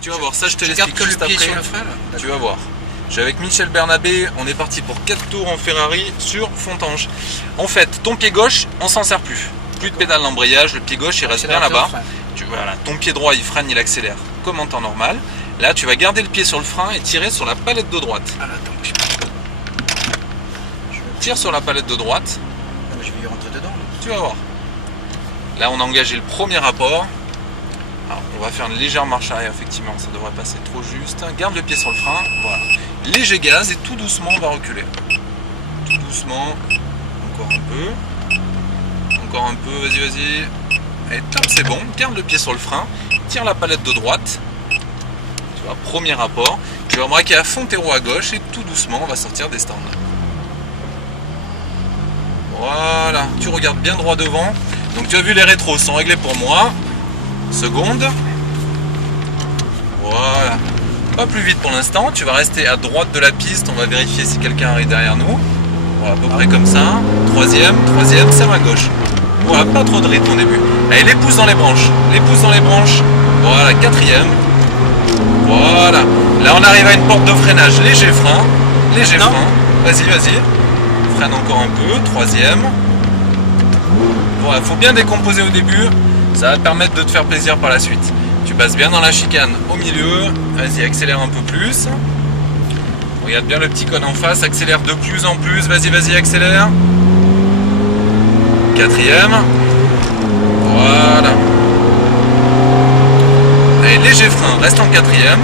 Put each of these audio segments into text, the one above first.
Tu vas voir, ça je te l'explique juste après. Tu vas voir. Je suis avec Michel Bernabé, on est parti pour 4 tours en Ferrari sur Fontanges. En fait, ton pied gauche, on s'en sert plus. Plus de pédale d'embrayage, le pied gauche il reste bien là-bas. Voilà, ton pied droit il freine, il accélère comme en temps normal. Là tu vas garder le pied sur le frein et tirer sur la palette de droite. Tire sur la palette de droite. Je vais y rentrer dedans. Tu vas voir. Là on a engagé le premier rapport. Alors, on va faire une légère marche arrière, effectivement, ça devrait passer trop juste. Garde le pied sur le frein, voilà. Léger gaz et tout doucement on va reculer. Tout doucement, encore un peu. Encore un peu, vas-y, vas-y. Et top, c'est bon. Garde le pied sur le frein, tire la palette de droite. Tu vois, premier rapport. Tu vas braquer à fond tes roues à gauche et tout doucement on va sortir des stands. Voilà, tu regardes bien droit devant. Donc tu as vu les rétros sont réglés pour moi. Seconde. Voilà. Pas plus vite pour l'instant. Tu vas rester à droite de la piste. On va vérifier si quelqu'un arrive derrière nous. Voilà, à peu près comme ça. Troisième, serre à gauche. Voilà, pas trop de rythme au début. Allez, les pouces dans les branches. Les pouces dans les branches. Voilà, quatrième. Voilà. Là, on arrive à une porte de freinage. Léger frein. Léger frein. Vas-y, vas-y. Freine encore un peu. Troisième. Voilà, faut bien décomposer au début. Ça va te permettre de te faire plaisir par la suite. Tu passes bien dans la chicane au milieu. Vas-y, accélère un peu plus. Regarde bien le petit cône en face. Accélère de plus en plus. Vas-y, vas-y, accélère. Quatrième. Voilà. Allez, léger frein. Reste en quatrième.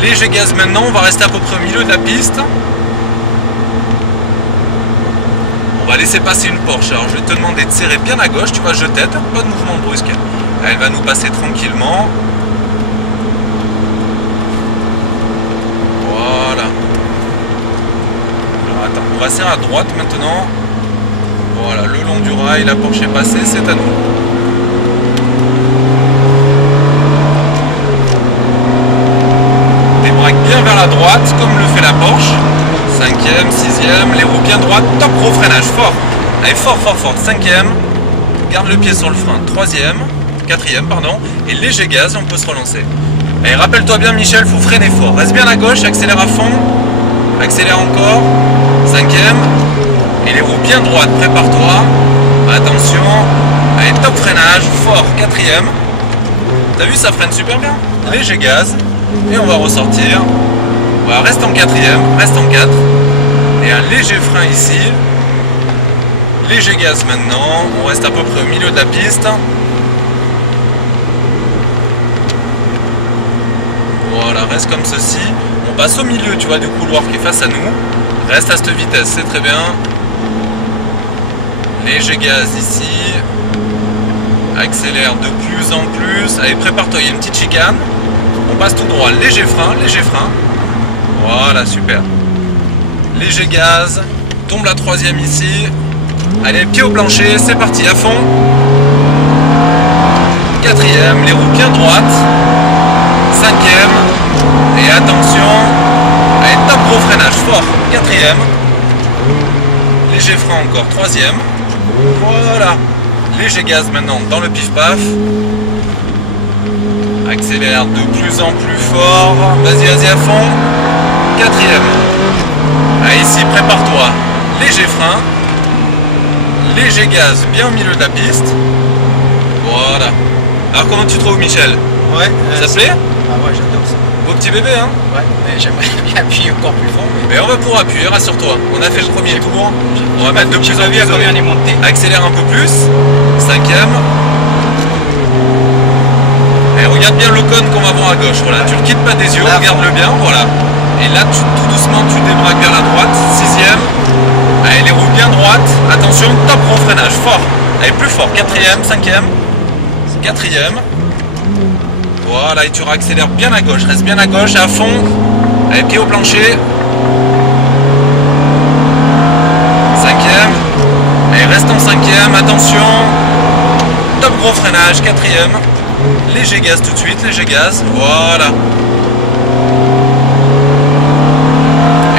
Léger gaz maintenant. On va rester à peu près au milieu de la piste. On va laisser passer une Porsche. Alors je vais te demander de serrer bien à gauche. Tu vois, je t'aide. Pas de mouvement brusque. Elle va nous passer tranquillement. Voilà. Alors attends, on va serrer à droite maintenant. Voilà, le long du rail, la Porsche est passée, c'est à nous. Débraque bien vers la droite, comme le fait la Porsche. Cinquième, sixième, les roues bien droites, top gros freinage, fort. Allez, fort, fort, fort. Cinquième, garde le pied sur le frein. Troisième, quatrième, pardon, et léger gaz, et on peut se relancer. Allez, rappelle-toi bien, Michel, faut freiner fort. Reste bien à gauche, accélère à fond. Accélère encore. Cinquième, et les roues bien droites, prépare-toi. Attention, allez, top freinage, fort. Quatrième. T'as vu, ça freine super bien. Léger gaz, et on va ressortir. Voilà, reste en quatrième, reste en 4. Et un léger frein ici. Léger gaz maintenant. On reste à peu près au milieu de la piste. Voilà, reste comme ceci. On passe au milieu, tu vois, du couloir qui est face à nous. Reste à cette vitesse, c'est très bien. Léger gaz ici. Accélère de plus en plus. Allez, prépare-toi, il y a une petite chicane. On passe tout droit, léger frein, léger frein. Voilà, super. Léger gaz. Tombe la troisième ici. Allez, pied au plancher, c'est parti, à fond. Quatrième, les roues bien droites. Cinquième. Et attention. Allez, top gros freinage, fort. Quatrième. Léger frein encore, troisième. Voilà. Léger gaz maintenant dans le pif-paf. Accélère de plus en plus fort. Vas-y, vas-y, à fond. Quatrième. Allez, ici, prépare-toi. Léger frein. Léger gaz bien au milieu de la piste. Voilà. Alors, comment tu trouves, Michel? Ouais. Ça te plaît? Ah ouais, j'adore ça. Beau petit bébé, hein? Ouais, mais j'aimerais bien appuyer encore plus fort. Mais on va pouvoir appuyer, rassure-toi. On a fait le premier tour. On va mettre de plus en plus. À combien on est monté. Accélère un peu plus. Cinquième. Et regarde bien le cône qu'on va voir à gauche. Voilà, tu le quittes pas des yeux, regarde-le bien. Voilà. Et là, tout doucement, tu débraques vers la droite. Sixième. Allez, les roues bien droites. Attention, top gros freinage, fort. Allez, plus fort. Quatrième, cinquième. Quatrième. Voilà, et tu réaccélères bien à gauche. Reste bien à gauche, à fond. Allez, pied au plancher. Cinquième. Allez, reste en cinquième. Attention. Top gros freinage. Quatrième. Léger gaz tout de suite. Léger gaz. Voilà.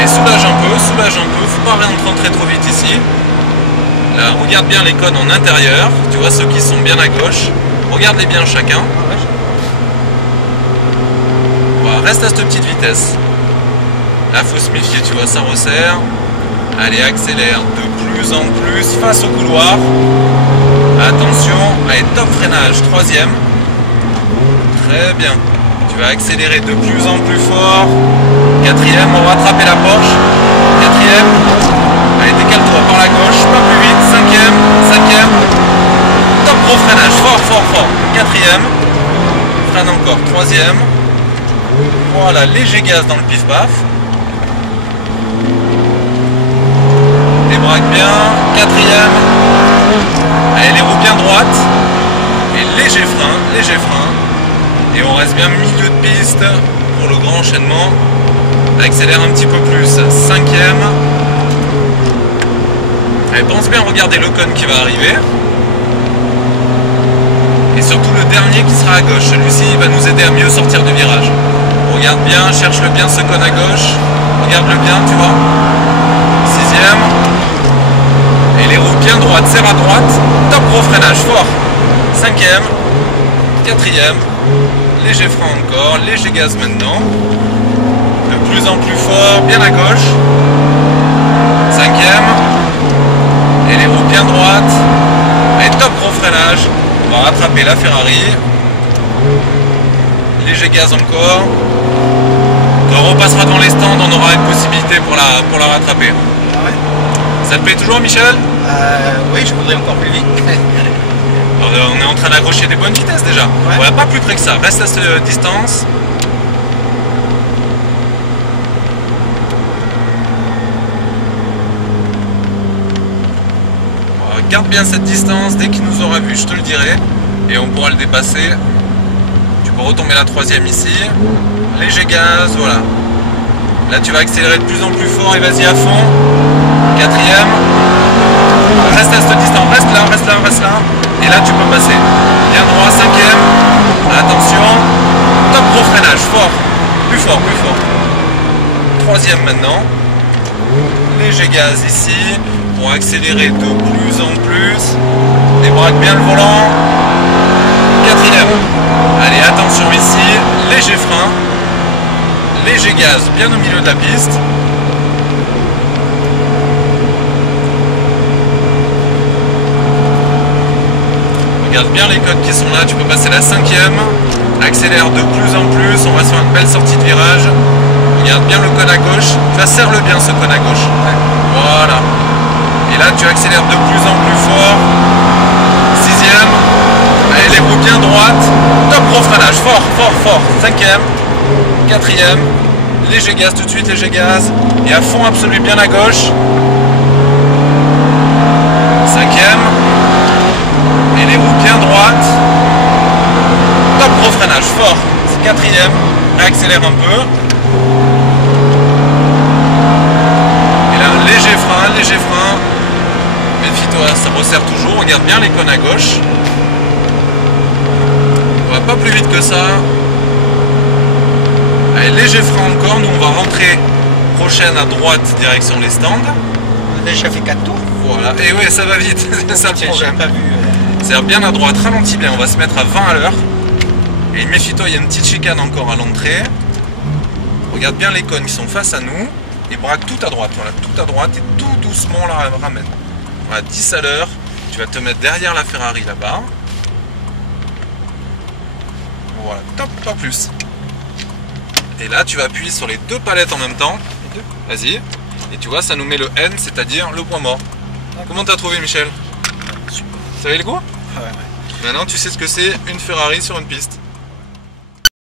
Et soulage un peu. Soulage un peu. Faut pas rentrer trop vite ici. Là, regarde bien les cônes en intérieur. Tu vois ceux qui sont bien à gauche. Regarde-les bien chacun. reste à cette petite vitesse. Là, faut se méfier, tu vois, ça resserre. Allez, accélère de plus en plus face au couloir. Attention, allez, top freinage, troisième. Très bien. Tu vas accélérer de plus en plus fort. Quatrième, on va attraper la Porsche. Quatrième. Allez, décale-toi par la gauche, pas plus vite. Cinquième. Top gros freinage, fort, fort, fort. Quatrième. Freine encore, troisième. Voilà, léger gaz dans le pif-paf. Débraque bien. Quatrième. Allez, les roues bien droites. Et léger frein. Et on reste bien milieu de piste pour le grand enchaînement. Accélère un petit peu plus. Cinquième. Allez, pense bien à regarder le cône qui va arriver. Et surtout le dernier qui sera à gauche. Celui-ci va nous aider à mieux sortir du virage. Regarde bien, cherche-le bien ce cône à gauche. Regarde-le bien, tu vois. Sixième. Et les roues bien droites, serre à droite. Top gros freinage, fort. Cinquième. Quatrième. Léger frein encore, léger gaz maintenant. De plus en plus fort, bien à gauche. Cinquième. Et les roues bien droites. Et top gros freinage. On va rattraper la Ferrari. Léger gaz encore. Quand on repassera devant les stands, on aura une possibilité pour la rattraper. Ah ouais. Ça te plaît toujours, Michel? Oui, je voudrais encore plus vite. Alors, on est en train d'accrocher des bonnes vitesses déjà. Ouais. Voilà, pas plus près que ça. Reste à cette distance. Voilà, garde bien cette distance. Dès qu'il nous aura vu, je te le dirai. Et on pourra le dépasser. Tu peux retomber la troisième ici. Léger gaz, voilà. Là, tu vas accélérer de plus en plus fort et vas-y à fond. Quatrième. Reste à cette distance. Reste là. Et là, tu peux passer. Bien droit, cinquième. Attention. Top gros freinage, fort. Plus fort. Troisième maintenant. Léger gaz ici. Pour accélérer de plus en plus. Débraque bien le volant. Quatrième. Allez, attention ici. Léger frein. Léger gaz bien au milieu de la piste. Regarde bien les codes qui sont là, tu peux passer la cinquième. Accélère de plus en plus, on va se faire une belle sortie de virage. Regarde bien le cône à gauche, tu vas serre-le bien ce cône à gauche. Voilà. Et là tu accélères de plus en plus fort. Sixième. Allez, les roues bien droites. Top gros freinage, fort. Cinquième. Quatrième. Léger gaz tout de suite, léger gaz. Et à fond absolu bien à gauche. Cinquième. Et les roues bien droites. Top gros freinage, fort. C'est quatrième. Accélère un peu. Et là, léger frein. Méfie-toi, ça resserre toujours. Regarde bien les cônes à gauche. On va pas plus vite que ça. Allez, léger frein encore. Nous, on va rentrer prochaine à droite, direction les stands. On a déjà fait 4 tours. Voilà. Et ouais, ça va vite. C'est ça le problème. J'ai pas vu. C'est bien à droite, ralentis bien, on va se mettre à 20 à l'heure. Et méfie-toi, il y a une petite chicane encore à l'entrée. Regarde bien les cônes qui sont face à nous. Et braque tout à droite, voilà, tout à droite et tout doucement la ramène. Voilà, 10 à l'heure. Tu vas te mettre derrière la Ferrari là-bas. Voilà, top, pas plus. Et là, tu vas appuyer sur les deux palettes en même temps. Vas-y. Et tu vois, ça nous met le N, c'est-à-dire le point mort. Comment t'as trouvé, Michel? Ça avait le goût? Ouais. Maintenant, tu sais ce que c'est une Ferrari sur une piste.